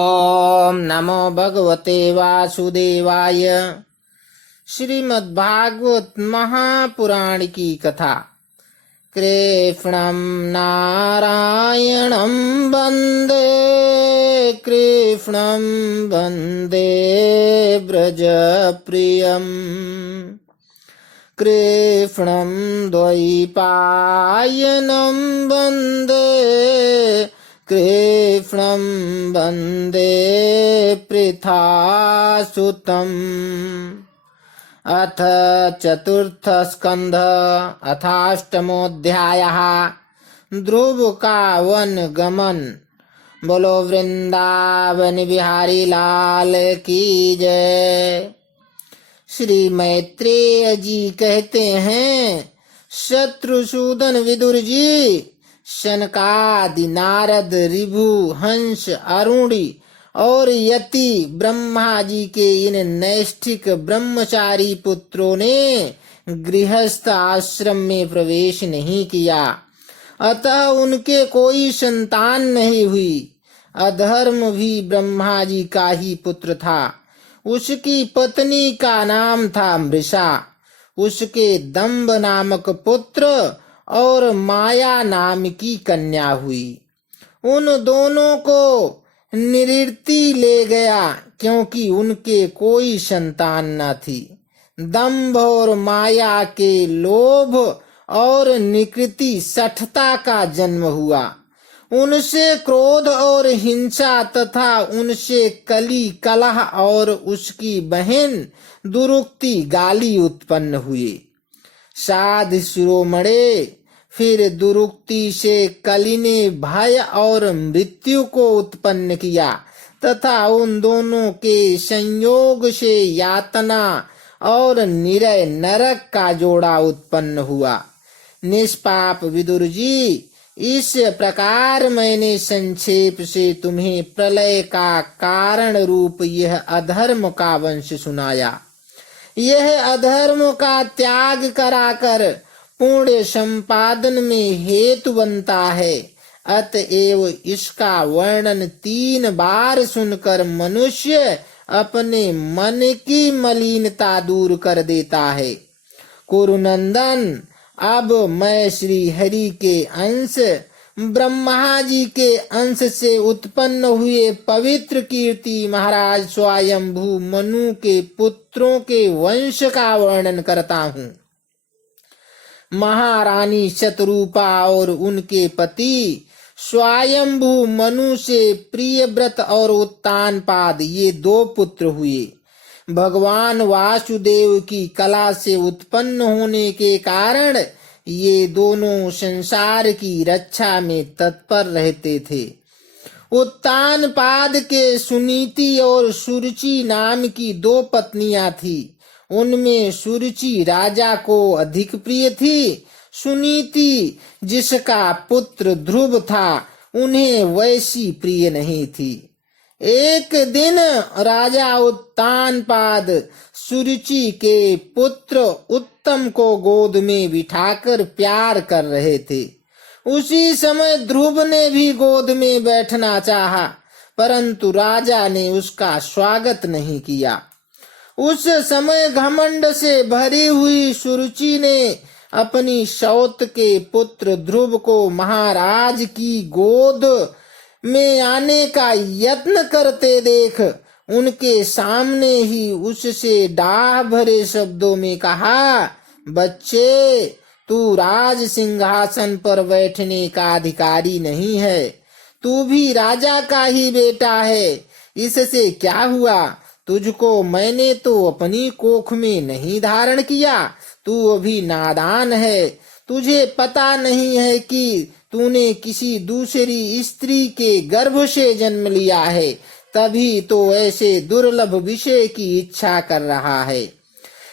ओम नमो भगवते वासुदेवाय। श्रीमद्भागवत महापुराण की कथा। कृष्णं नारायणं वन्दे, कृष्णं वन्दे व्रजप्रियम्, कृष्णं द्वैपायनं वन्दे, कृष्णं वन्दे पृथासुतम्। अथ चतुर्थस्कन्ध अथाष्टमोऽध्यायः। ध्रुव का वन गमन। बोलो वृंदावन बिहारी लाल की जय। श्री मैत्रेय जी कहते हैं, शत्रुसूदन विदुर जी, शनकादि नारद ऋभु हंस अरुणी और यति ब्रह्मा जी के इन नैष्ठिक ब्रह्मचारी पुत्रों ने गृहस्थ आश्रम में प्रवेश नहीं किया, अतः उनके कोई संतान नहीं हुई। अधर्म भी ब्रह्मा जी का ही पुत्र था। उसकी पत्नी का नाम था मृषा। उसके दंभ नामक पुत्र और माया नाम की कन्या हुई। उन दोनों को निवृत्ति ले गया, क्योंकि उनके कोई संतान न थी। दंभ और माया के लोभ और निकृति सठता का जन्म हुआ। उनसे क्रोध और हिंसा तथा उनसे कली कलह और उसकी बहन दुरुक्ति गाली उत्पन्न हुए। साध शिरोमणे फिर दुरुक्ति से कली ने भय और मृत्यु को उत्पन्न किया तथा उन दोनों के संयोग से यातना और निरय नरक का जोड़ा उत्पन्न हुआ। निष्पाप विदुर जी, इस प्रकार मैंने संक्षेप से तुम्हें प्रलय का कारण रूप यह अधर्म का वंश सुनाया। यह अधर्म का त्याग कराकर पुण्य संपादन में हेतु बनता है। अतएव इसका वर्णन 3 बार सुनकर मनुष्य अपने मन की मलिनता दूर कर देता है। कुरुनंदन, अब मैं श्री हरि के अंश ब्रह्मा जी के अंश से उत्पन्न हुए पवित्र कीर्ति महाराज स्वयंभू मनु के पुत्रों के वंश का वर्णन करता हूँ। महारानी शतरूपा और उनके पति स्वयंभू मनु से प्रियव्रत और उत्तानपाद, ये 2 पुत्र हुए। भगवान वासुदेव की कला से उत्पन्न होने के कारण ये दोनों संसार की रक्षा में तत्पर रहते थे। उत्तानपाद के सुनीति और सुरुचि नाम की 2 पत्नियां थी। उनमें सुरुचि राजा को अधिक प्रिय थी। सुनीति, जिसका पुत्र ध्रुव था, उन्हें वैसी प्रिय नहीं थी। एक दिन राजा उत्तानपाद सुरुचि के पुत्र उत्तम को गोद में बिठाकर प्यार कर रहे थे। उसी समय ध्रुव ने भी गोद में बैठना चाहा, परंतु राजा ने उसका स्वागत नहीं किया। उस समय घमंड से भरी हुई सुरुचि ने अपनी सौत के पुत्र ध्रुव को महाराज की गोद में आने का यत्न करते देख उनके सामने ही उससे डाह भरे शब्दों में कहा, बच्चे, तू राज सिंहासन पर बैठने का अधिकारी नहीं है। तू भी राजा का ही बेटा है। इससे क्या हुआ? तुझको मैंने तो अपनी कोख में नहीं धारण किया। तू अभी नादान है। तुझे पता नहीं है कि तूने किसी दूसरी स्त्री के गर्भ से जन्म लिया है, तभी तो ऐसे दुर्लभ विषय की इच्छा कर रहा है।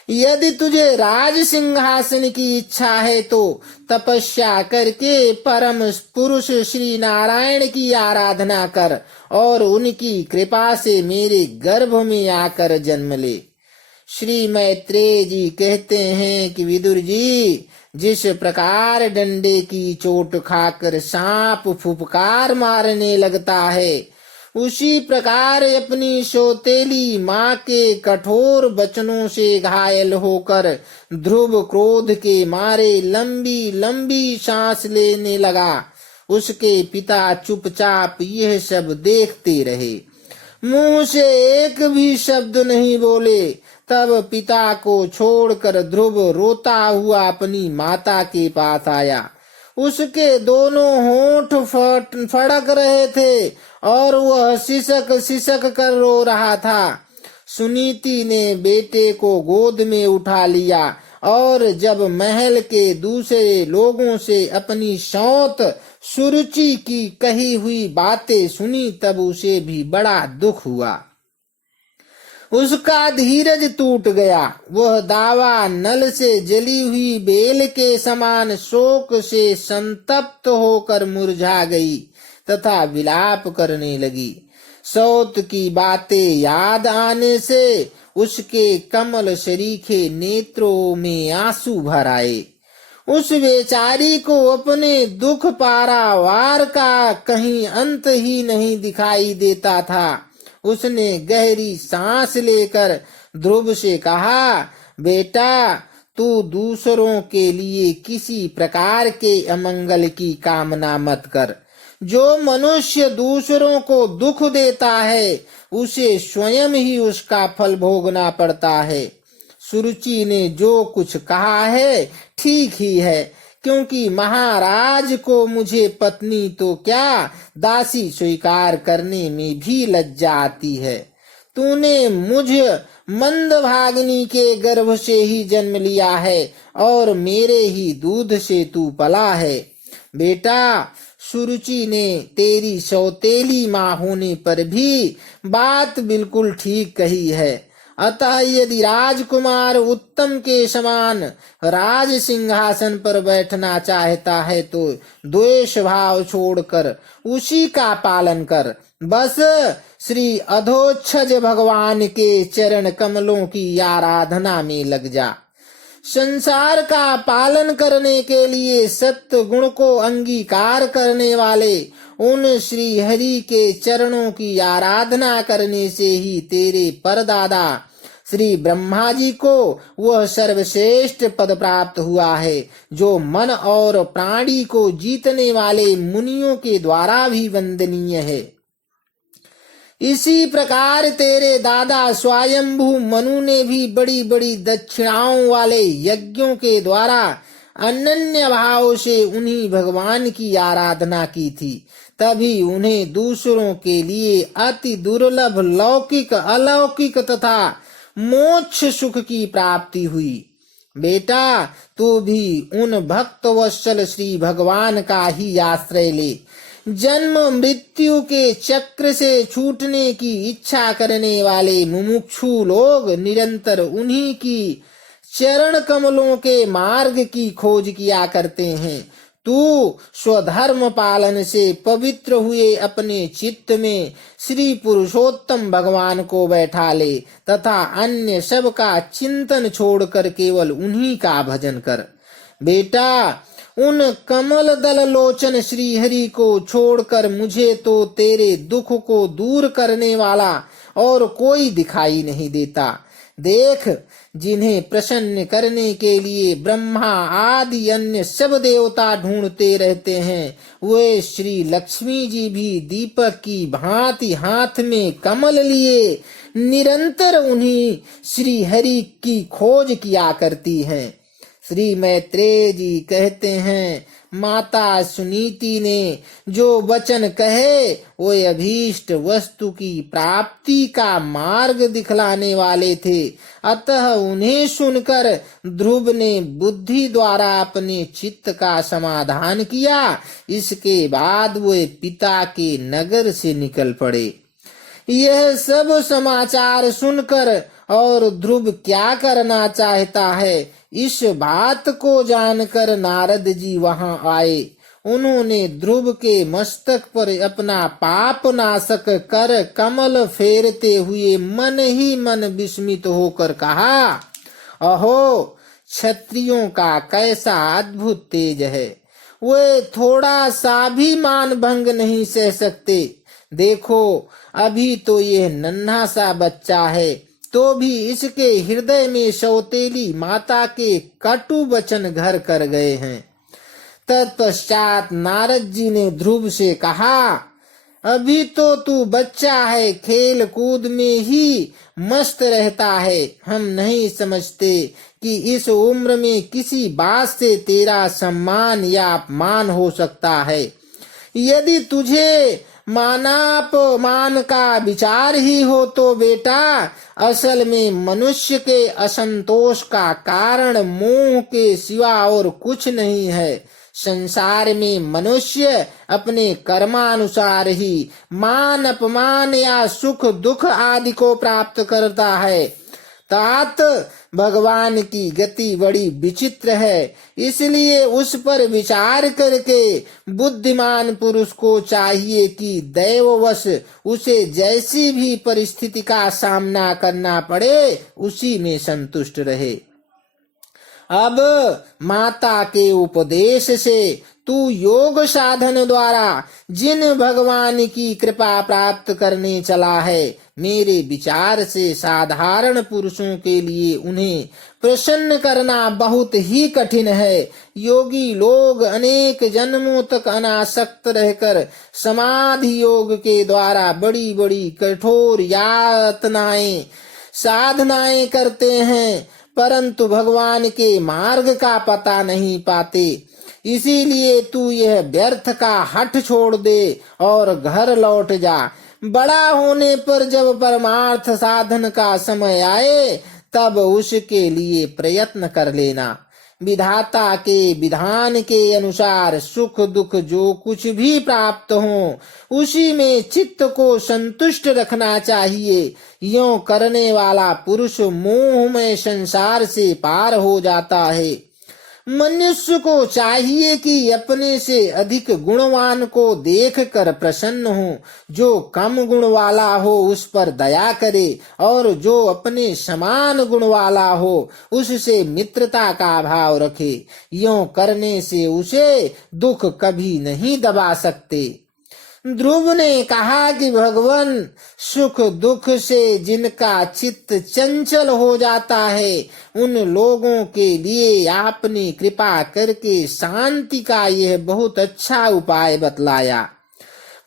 यदि तुझे राज सिंहासन की इच्छा है तो तपस्या करके परम पुरुष श्री नारायण की आराधना कर और उनकी कृपा से मेरे गर्भ में आकर जन्म ले। श्री मैत्रेय जी कहते हैं कि विदुर जी, जिस प्रकार डंडे की चोट खाकर सांप फुफकार मारने लगता है, उसी प्रकार अपनी सौतेली माँ के कठोर वचनों से घायल होकर ध्रुव क्रोध के मारे लंबी लंबी सांस लेने लगा। उसके पिता चुपचाप यह सब देखते रहे, मुंह से एक भी शब्द नहीं बोले। तब पिता को छोड़कर ध्रुव रोता हुआ अपनी माता के पास आया। उसके दोनों होंठ फड़क रहे थे और वह सिसक सिसक कर रो रहा था। सुनीति ने बेटे को गोद में उठा लिया और जब महल के दूसरे लोगों से अपनी सौत सुरुचि की कही हुई बातें सुनी तब उसे भी बड़ा दुख हुआ। उसका धीरज टूट गया। वह दावा नल से जली हुई बेल के समान शोक से संतप्त होकर मुरझा गई तथा विलाप करने लगी। सौत की बातें याद आने से उसके कमल शरीखे नेत्रों में आंसू भर आए। उस बेचारी को अपने दुख पारावार का कहीं अंत ही नहीं दिखाई देता था। उसने गहरी सांस लेकर ध्रुव से कहा, बेटा, तू दूसरों के लिए किसी प्रकार के अमंगल की कामना मत कर। जो मनुष्य दूसरों को दुख देता है उसे स्वयं ही उसका फल भोगना पड़ता है। सुरुचि ने जो कुछ कहा है ठीक ही है, क्योंकि महाराज को मुझे पत्नी तो क्या दासी स्वीकार करने में भी लज्जा आती है। तूने मुझ मंदभागिनी के गर्भ से ही जन्म लिया है और मेरे ही दूध से तू पला है। बेटा, सुरुचि ने तेरी सौतेली माँ होने पर भी बात बिल्कुल ठीक कही है। अतः यदि राजकुमार उत्तम के समान राज सिंहासन पर बैठना चाहता है तो द्वेष भाव छोड़कर उसी का पालन कर। बस श्री अधोक्षज भगवान के चरण कमलों की आराधना में लग जा। संसार का पालन करने के लिए सत्य गुण को अंगीकार करने वाले उन श्री हरि के चरणों की आराधना करने से ही तेरे परदादा श्री ब्रह्मा जी को वह सर्वश्रेष्ठ पद प्राप्त हुआ है, जो मन और प्राणी को जीतने वाले मुनियों के द्वारा भी वंदनीय है। इसी प्रकार तेरे दादा स्वयंभू मनु ने भी बड़ी बड़ी दक्षिणाओं वाले यज्ञों के द्वारा अनन्य भाव से उन्हीं भगवान की आराधना की थी। तभी उन्हें दूसरों के लिए अति दुर्लभ लौकिक अलौकिक तथा मोक्ष सुख की प्राप्ति हुई। बेटा, तू भी उन भक्त वत्सल श्री भगवान का ही आश्रय ले। जन्म मृत्यु के चक्र से छूटने की इच्छा करने वाले मुमुक्षु लोग निरंतर उन्हीं की चरण कमलों के मार्ग की खोज किया करते हैं। तू स्वधर्म पालन से पवित्र हुए अपने चित्त में श्री पुरुषोत्तम भगवान को बैठा ले तथा अन्य सब का चिंतन छोड़कर केवल उन्हीं का भजन कर। बेटा, उन कमल दल लोचन श्री हरि को छोड़कर मुझे तो तेरे दुख को दूर करने वाला और कोई दिखाई नहीं देता। देख, जिन्हें प्रसन्न करने के लिए ब्रह्मा आदि अन्य सब देवता ढूंढते रहते हैं, वे श्री लक्ष्मी जी भी दीपक की भांति हाथ में कमल लिए निरंतर उन्हीं श्री हरि की खोज किया करती हैं। श्री मैत्रेय जी कहते हैं, माता सुनीति ने जो वचन कहे वो अभीष्ट वस्तु की प्राप्ति का मार्ग दिखलाने वाले थे। अतः उन्हें सुनकर ध्रुव ने बुद्धि द्वारा अपने चित्त का समाधान किया। इसके बाद वे पिता के नगर से निकल पड़े। यह सब समाचार सुनकर और ध्रुव क्या करना चाहता है इस बात को जानकर नारद जी वहां आए। उन्होंने ध्रुव के मस्तक पर अपना पाप नाशक कर कमल फेरते हुए मन ही मन विस्मित होकर कहा, अहो, क्षत्रियों का कैसा अद्भुत तेज है। वे थोड़ा सा भी मान भंग नहीं सह सकते। देखो, अभी तो यह नन्हा सा बच्चा है, तो भी इसके हृदय में सौतेली माता के कटु वचन घर कर गए हैं। तत्पश्चात नारद जी ने ध्रुव से कहा, अभी तो तू बच्चा है, खेल कूद में ही मस्त रहता है। हम नहीं समझते कि इस उम्र में किसी बात से तेरा सम्मान या अपमान हो सकता है। यदि तुझे मानापमान का विचार ही हो तो बेटा, असल में मनुष्य के असंतोष का कारण मोह के सिवा और कुछ नहीं है। संसार में मनुष्य अपने कर्मानुसार ही मान अपमान या सुख दुख आदि को प्राप्त करता है। तात भगवान की गति बड़ी विचित्र है, इसलिए उस पर विचार करके बुद्धिमान पुरुष को चाहिए कि दैववश उसे जैसी भी परिस्थिति का सामना करना पड़े उसी में संतुष्ट रहे। अब माता के उपदेश से तू योग साधन द्वारा जिन भगवान की कृपा प्राप्त करने चला है, मेरे विचार से साधारण पुरुषों के लिए उन्हें प्रसन्न करना बहुत ही कठिन है। योगी लोग अनेक जन्मों तक अनासक्त रहकर समाधि योग के द्वारा बड़ी बड़ी कठोर यातनाएं साधनाएं करते हैं, परंतु भगवान के मार्ग का पता नहीं पाते। इसीलिए तू यह व्यर्थ का हठ छोड़ दे और घर लौट जा। बड़ा होने पर जब परमार्थ साधन का समय आए तब उसके लिए प्रयत्न कर लेना। विधाता के विधान के अनुसार सुख दुख जो कुछ भी प्राप्त हो उसी में चित्त को संतुष्ट रखना चाहिए। यों करने वाला पुरुष मोह में संसार से पार हो जाता है। मनुष्य को चाहिए कि अपने से अधिक गुणवान को देख कर प्रसन्न हो, जो कम गुण वाला हो उस पर दया करे और जो अपने समान गुण वाला हो उससे मित्रता का भाव रखे। यों करने से उसे दुख कभी नहीं दबा सकते। ध्रुव ने कहा कि भगवान, सुख दुख से जिनका चित्त चंचल हो जाता है उन लोगों के लिए आपने कृपा करके शांति का यह बहुत अच्छा उपाय बतलाया,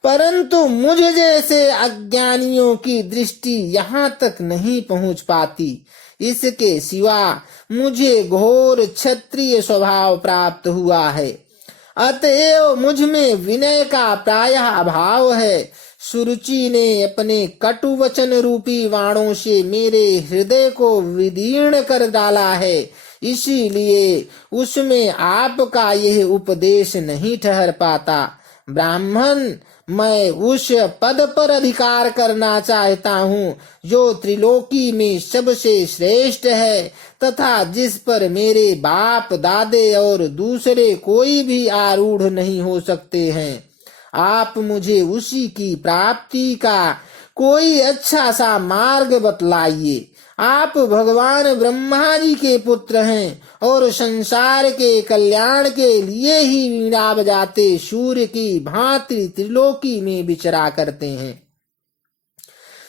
परंतु मुझ जैसे अज्ञानियों की दृष्टि यहाँ तक नहीं पहुँच पाती। इसके सिवा मुझे घोर क्षत्रिय स्वभाव प्राप्त हुआ है, अतएव मुझ में विनय का प्रायः अभाव है। सुरुचि ने अपने कटु वचन रूपी वाणों से मेरे हृदय को विदीर्ण कर डाला है, इसीलिए उसमें आपका यह उपदेश नहीं ठहर पाता। ब्राह्मण, मैं उस पद पर अधिकार करना चाहता हूँ जो त्रिलोकी में सबसे श्रेष्ठ है तथा जिस पर मेरे बाप दादे और दूसरे कोई भी आरूढ़ नहीं हो सकते हैं। आप मुझे उसी की प्राप्ति का कोई अच्छा सा मार्ग बतलाइए। आप भगवान ब्रह्मा जी के पुत्र हैं और संसार के कल्याण के लिए ही वीणा बजाते सूर्य की भांति त्रिलोकी में विचरा करते हैं।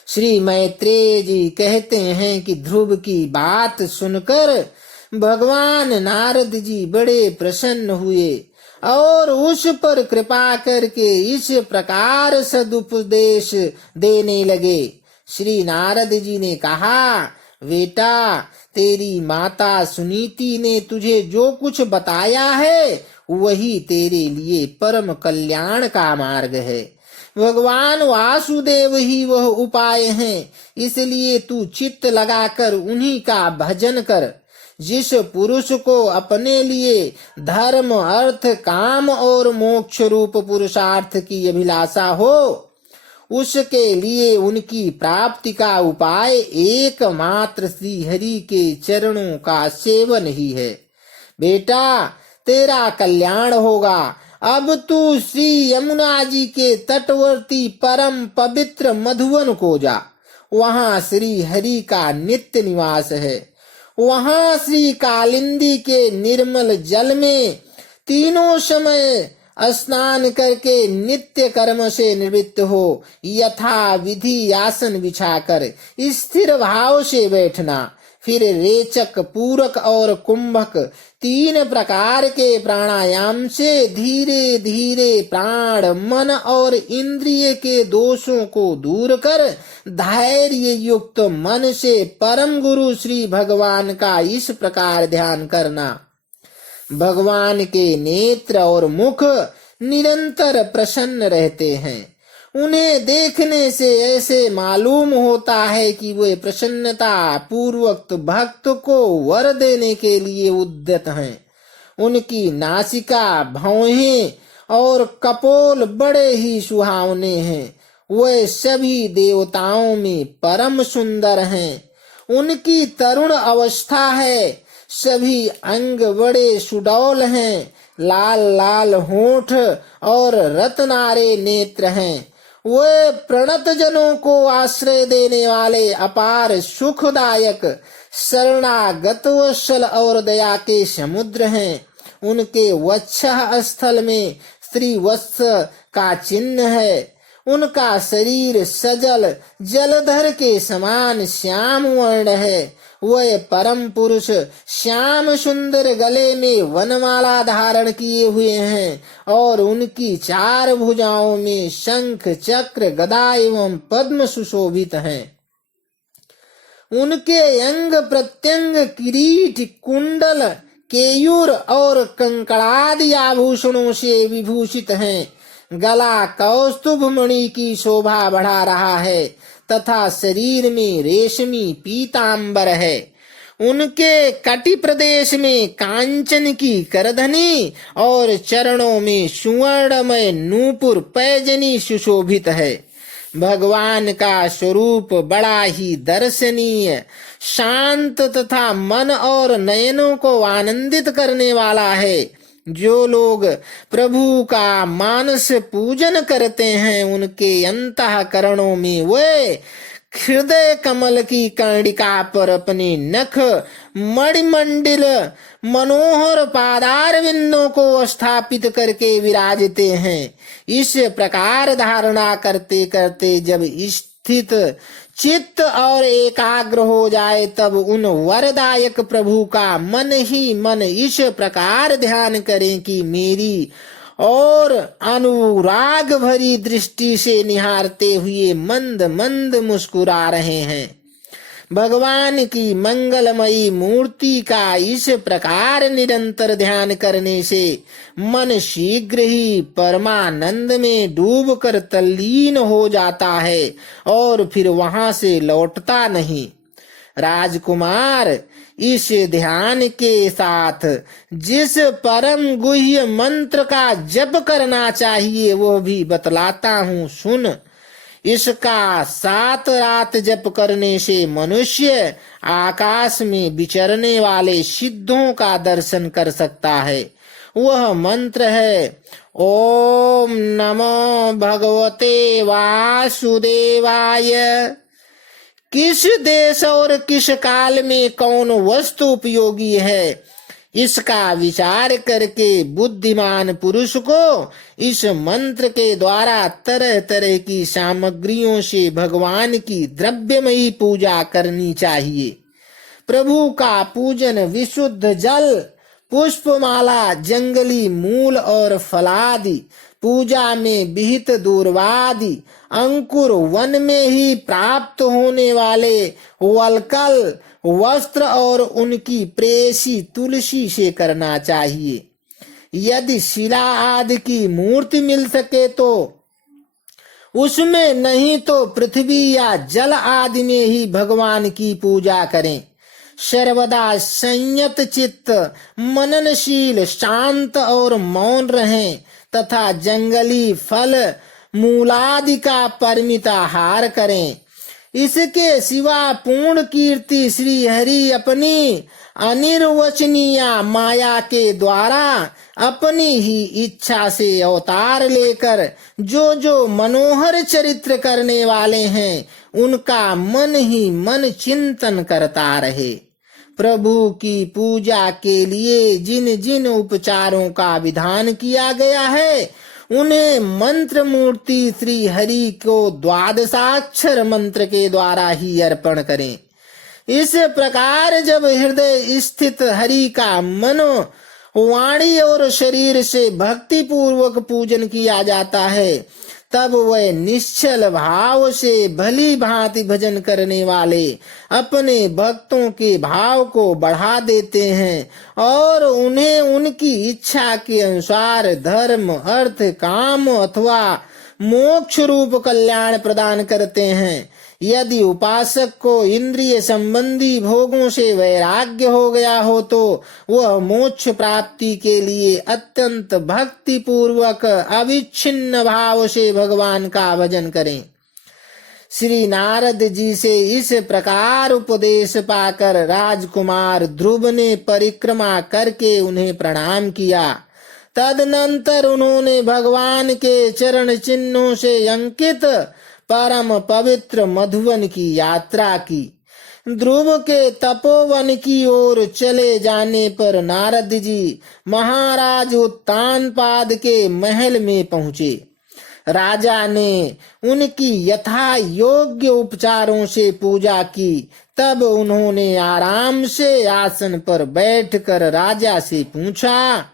श्री मैत्रेय जी कहते हैं कि ध्रुव की बात सुनकर भगवान नारद जी बड़े प्रसन्न हुए और उस पर कृपा करके इस प्रकार सदुपदेश देने लगे। श्री नारद जी ने कहा, बेटा, तेरी माता सुनीति ने तुझे जो कुछ बताया है वही तेरे लिए परम कल्याण का मार्ग है। भगवान वासुदेव ही वह उपाय हैं, इसलिए तू चित्त लगाकर उन्हीं का भजन कर। जिस पुरुष को अपने लिए धर्म अर्थ काम और मोक्ष रूप पुरुषार्थ की अभिलाषा हो उसके लिए उनकी प्राप्ति का उपाय एकमात्र श्री हरि के चरणों का सेवन ही है। बेटा, तेरा कल्याण होगा। अब तू श्री यमुना जी के तटवर्ती परम पवित्र मधुवन को जा। वहां श्री हरि का नित्य निवास है। वहां श्री कालिंदी के निर्मल जल में तीनों समय स्नान करके नित्य कर्म से निवृत्त हो, यथा विधि आसन बिछाकर स्थिर भाव से बैठना। फिर रेचक, पूरक और कुंभक 3 प्रकार के प्राणायाम से धीरे धीरे प्राण, मन और इंद्रिय के दोषों को दूर कर धैर्य युक्त मन से परम गुरु श्री भगवान का इस प्रकार ध्यान करना। भगवान के नेत्र और मुख निरंतर प्रसन्न रहते हैं। उन्हें देखने से ऐसे मालूम होता है कि वे प्रसन्नता पूर्वक भक्त को वर देने के लिए उद्यत हैं। उनकी नासिका, भौहें और कपोल बड़े ही सुहावने हैं। वे सभी देवताओं में परम सुंदर हैं। उनकी तरुण अवस्था है। सभी अंग बड़े सुडौल हैं। लाल लाल होंठ और रत्नारे नेत्र हैं। वे प्रणत जनों को आश्रय देने वाले अपार सुखदायक, शरणागत वत्सल और दया के समुद्र हैं। उनके वक्षः स्थल में श्रीवत्स का चिन्ह है। उनका शरीर सजल जलधर के समान श्याम वर्ण है। वह परम पुरुष श्याम सुंदर गले में वनमाला धारण किए हुए हैं और उनकी 4 भुजाओं में शंख, चक्र, गदा एवं पद्म सुशोभित हैं। उनके अंग प्रत्यंग किरीट, कुंडल, केयूर और कंकड़ादि आभूषणों से विभूषित हैं। गला कौस्तुभ मणि की शोभा बढ़ा रहा है तथा शरीर में रेशमी पीतांबर है। उनके कटि प्रदेश में कांचन की करधनी और चरणों में सुवर्णमय नूपुर पैजनी सुशोभित है। भगवान का स्वरूप बड़ा ही दर्शनीय, शांत तथा मन और नयनों को आनंदित करने वाला है। जो लोग प्रभु का मानस पूजन करते हैं, उनके अंतःकरणों में वे हृदय कमल की कर्णिका पर अपने नख, मणिमंडिल, मनोहर पादार बिंदों को स्थापित करके विराजते हैं। इस प्रकार धारणा करते करते जब स्थित चित्त और एकाग्र हो जाए, तब उन वरदायक प्रभु का मन ही मन इस प्रकार ध्यान करें कि मेरी और अनुराग भरी दृष्टि से निहारते हुए मंद मंद मुस्कुरा रहे हैं। भगवान की मंगलमयी मूर्ति का इस प्रकार निरंतर ध्यान करने से मन शीघ्र ही परमानंद में डूबकर तल्लीन हो जाता है और फिर वहां से लौटता नहीं। राजकुमार, इस ध्यान के साथ जिस परम गुह्य मंत्र का जप करना चाहिए वह भी बतलाता हूँ, सुन। इसका 7 रात जप करने से मनुष्य आकाश में विचरने वाले सिद्धों का दर्शन कर सकता है। वह मंत्र है ओम नमो भगवते वासुदेवाय। किस देश और किस काल में कौन वस्तु उपयोगी है, इसका विचार करके बुद्धिमान पुरुष को इस मंत्र के द्वारा तरह तरह की सामग्रियों से भगवान की द्रव्यमयी पूजा करनी चाहिए। प्रभु का पूजन विशुद्ध जल, पुष्पमाला, जंगली मूल और फलादि, पूजा में विहित दूर्वादि, अंकुर, वन में ही प्राप्त होने वाले वलकल, वस्त्र और उनकी प्रेसी तुलसी से करना चाहिए। यदि शिला आदि की मूर्ति मिल सके तो उसमें, नहीं तो पृथ्वी या जल आदि में ही भगवान की पूजा करें। सर्वदा संयत चित्त, मननशील, शांत और मौन रहें तथा जंगली फल मूलादि का परिमित आहार करें। इसके सिवा पूर्ण कीर्ति श्री हरि अपनी अनिर्वचनीय माया के द्वारा अपनी ही इच्छा से अवतार लेकर जो जो मनोहर चरित्र करने वाले हैं, उनका मन ही मन चिंतन करता रहे। प्रभु की पूजा के लिए जिन जिन उपचारों का विधान किया गया है उन्हें मंत्र मूर्ति श्री हरि को द्वादशाक्षर मंत्र के द्वारा ही अर्पण करें। इस प्रकार जब हृदय स्थित हरि का मनो वाणी और शरीर से भक्ति पूर्वक पूजन किया जाता है तब वह निश्चल भाव से भली भांति भजन करने वाले अपने भक्तों के भाव को बढ़ा देते हैं और उन्हें उनकी इच्छा के अनुसार धर्म अर्थ काम अथवा मोक्ष रूप कल्याण प्रदान करते हैं। यदि उपासक को इंद्रिय संबंधी भोगों से वैराग्य हो गया हो तो वह मोक्ष प्राप्ति के लिए अत्यंत भक्ति पूर्वक अविच्छिन्न भाव से भगवान का भजन करें। श्री नारद जी से इस प्रकार उपदेश पाकर राजकुमार ध्रुव ने परिक्रमा करके उन्हें प्रणाम किया। तदनंतर उन्होंने भगवान के चरण चिन्हों से अंकित परम पवित्र मधुवन की यात्रा की। ध्रुव के तपोवन की ओर चले जाने पर नारद जी महाराज उत्तानपाद के महल में पहुंचे। राजा ने उनकी यथा योग्य उपचारों से पूजा की। तब उन्होंने आराम से आसन पर बैठकर राजा से पूछा।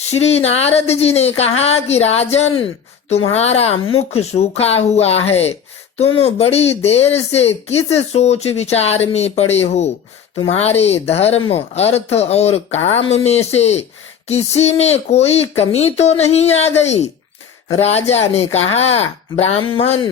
श्री नारद जी ने कहा कि राजन, तुम्हारा मुख सूखा हुआ है। तुम बड़ी देर से किस सोच विचार में पड़े हो? तुम्हारे धर्म अर्थ और काम में से किसी में कोई कमी तो नहीं आ गई? राजा ने कहा, ब्राह्मण,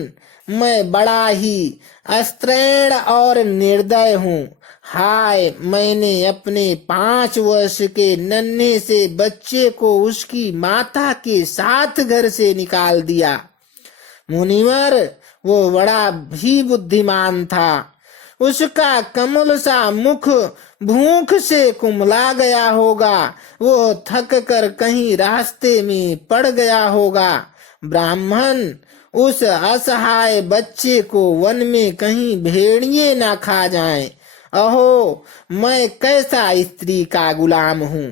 मैं बड़ा ही अस्त्रैण और निर्दय हूँ। हाय, मैंने अपने 5 वर्ष के नन्हे से बच्चे को उसकी माता के साथ घर से निकाल दिया। मुनिवर, वो बड़ा भी बुद्धिमान था। उसका कमल सा मुख भूख से कुमला गया होगा। वो थक कर कहीं रास्ते में पड़ गया होगा। ब्राह्मण, उस असहाय बच्चे को वन में कहीं भेड़िए ना खा जाएं। अहो, मैं कैसा स्त्री का गुलाम हूँ।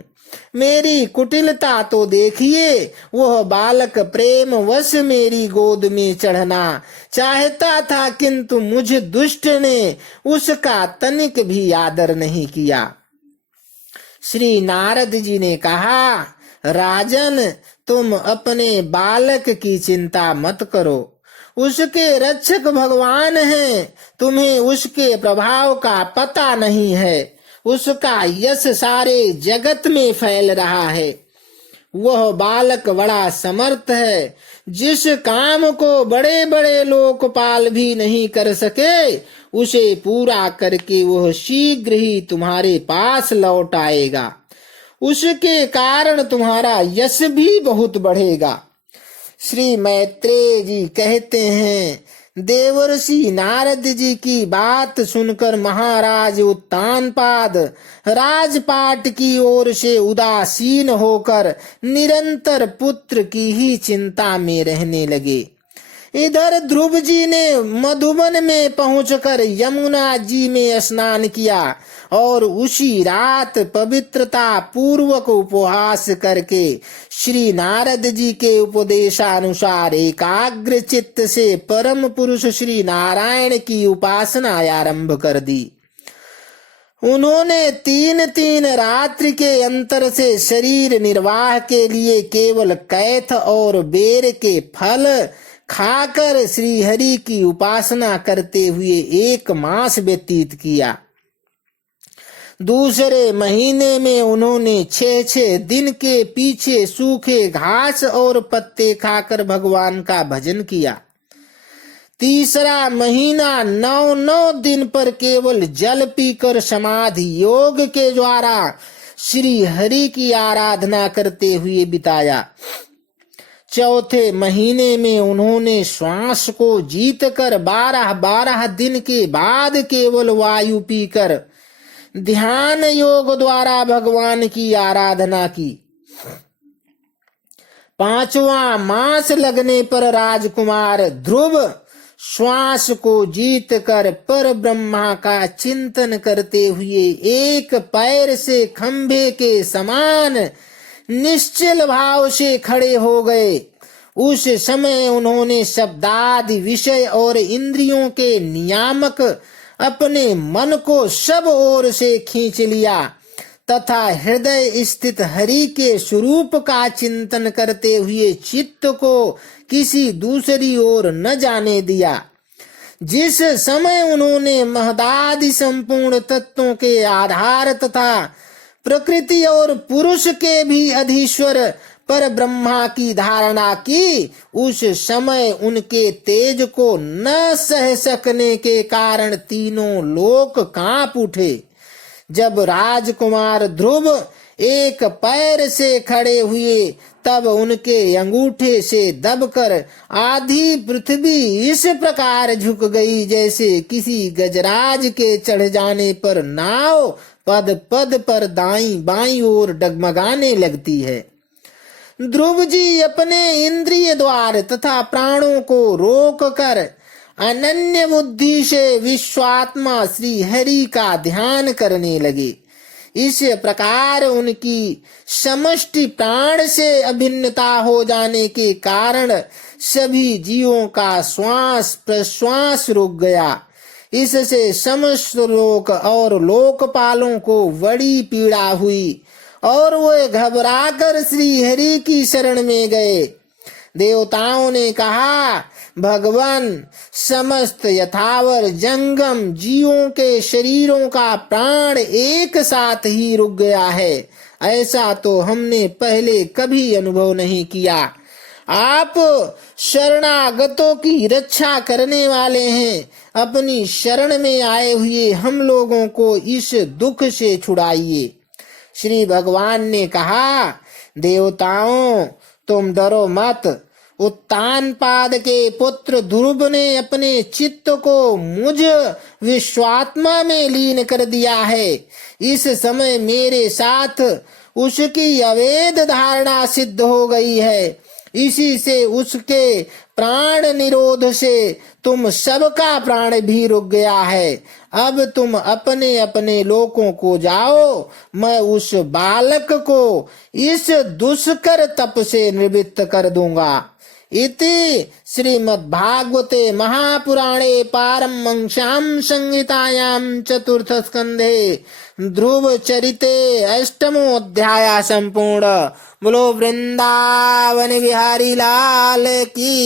मेरी कुटिलता तो देखिए। वह बालक प्रेम वश मेरी गोद में चढ़ना चाहता था, किंतु मुझ दुष्ट ने उसका तनिक भी आदर नहीं किया। श्री नारद जी ने कहा, राजन, तुम अपने बालक की चिंता मत करो। उसके रक्षक भगवान हैं। तुम्हें उसके प्रभाव का पता नहीं है। उसका यश सारे जगत में फैल रहा है। वह बालक बड़ा समर्थ है। जिस काम को बड़े बड़े लोकपाल भी नहीं कर सके, उसे पूरा करके वह शीघ्र ही तुम्हारे पास लौट आएगा। उसके कारण तुम्हारा यश भी बहुत बढ़ेगा। श्री मैत्रेय जी कहते हैं, देवर्षि नारद जी की बात सुनकर महाराज उत्तानपाद राजपाट की ओर से उदासीन होकर निरंतर पुत्र की ही चिंता में रहने लगे। इधर ध्रुव जी ने मधुबन में पहुंचकर यमुना जी में स्नान किया और उसी रात पवित्रता पूर्वक उपवास करके श्री नारद जी के उपदेशानुसार एकाग्र चित्त से परम पुरुष श्री नारायण की उपासना आरंभ कर दी। उन्होंने 3-3 रात्रि के अंतर से शरीर निर्वाह के लिए केवल कैथ और बेर के फल खाकर श्री हरि की उपासना करते हुए 1 मास व्यतीत किया। दूसरे महीने में उन्होंने 6-6 दिन के पीछे सूखे घास और पत्ते खाकर भगवान का भजन किया। तीसरा महीना 9-9 दिन पर केवल जल पीकर समाधि योग के द्वारा श्री हरि की आराधना करते हुए बिताया। चौथे महीने में उन्होंने श्वास को जीतकर 12-12 दिन के बाद केवल वायु पीकर ध्यान योग द्वारा भगवान की आराधना की। 5वां मास लगने पर राजकुमार ध्रुव श्वास को जीत कर पर ब्रह्मा का चिंतन करते हुए एक पैर से खंभे के समान निश्चल भाव से खड़े हो गए। उस समय उन्होंने शब्दादि विषय और इंद्रियों के नियामक अपने मन को सब ओर से खींच लिया तथा हृदय स्थित हरि के स्वरूप का चिंतन करते हुए चित्त को किसी दूसरी ओर न जाने दिया। जिस समय उन्होंने महदादि संपूर्ण तत्वों के आधार तथा प्रकृति और पुरुष के भी अधीश्वर पर ब्रह्मा की धारणा की, उस समय उनके तेज को न सह सकने के कारण तीनों लोक कांप उठे। जब राजकुमार ध्रुव एक पैर से खड़े हुए तब उनके अंगूठे से दबकर आधी पृथ्वी इस प्रकार झुक गई जैसे किसी गजराज के चढ़ जाने पर नाव पद पद पर दाईं बाईं ओर डगमगाने लगती है। ध्रुव जी अपने इंद्रिय द्वार तथा प्राणों को रोक कर अनन्य बुद्धि से विश्वात्मा श्री हरि का ध्यान करने लगे। इस प्रकार उनकी समष्टि प्राण से अभिन्नता हो जाने के कारण सभी जीवों का श्वास प्रश्वास रुक गया। इससे समस्त लोक और लोकपालों को बड़ी पीड़ा हुई और वे घबराकर श्री हरि की शरण में गए। देवताओं ने कहा, भगवान, समस्त यथावर जंगम जीवों के शरीरों का प्राण एक साथ ही रुक गया है। ऐसा तो हमने पहले कभी अनुभव नहीं किया। आप शरणागतों की रक्षा करने वाले हैं। अपनी शरण में आए हुए हम लोगों को इस दुख से छुड़ाइए। श्री भगवान ने कहा, देवताओं, तुम डरो मत। उत्तानपाद के पुत्र ध्रुव ने अपने चित्त को मुझ विश्वात्मा में लीन कर दिया है। इस समय मेरे साथ उसकी अवैध धारणा सिद्ध हो गई है। इसी से उसके प्राण निरोध से तुम सबका प्राण भी रुक गया है। अब तुम अपने अपने लोकों को जाओ। मैं उस बालक को इस दुष्कर तप से निवृत्त कर दूंगा। इति श्रीमद्भागवते महापुराणे पारमहंस्यां संहितायां चतुर्थ स्कंधे ध्रुव चरिते अष्टमो अध्याय संपूर्ण। बोलो वृंदावन बिहारी लाल की।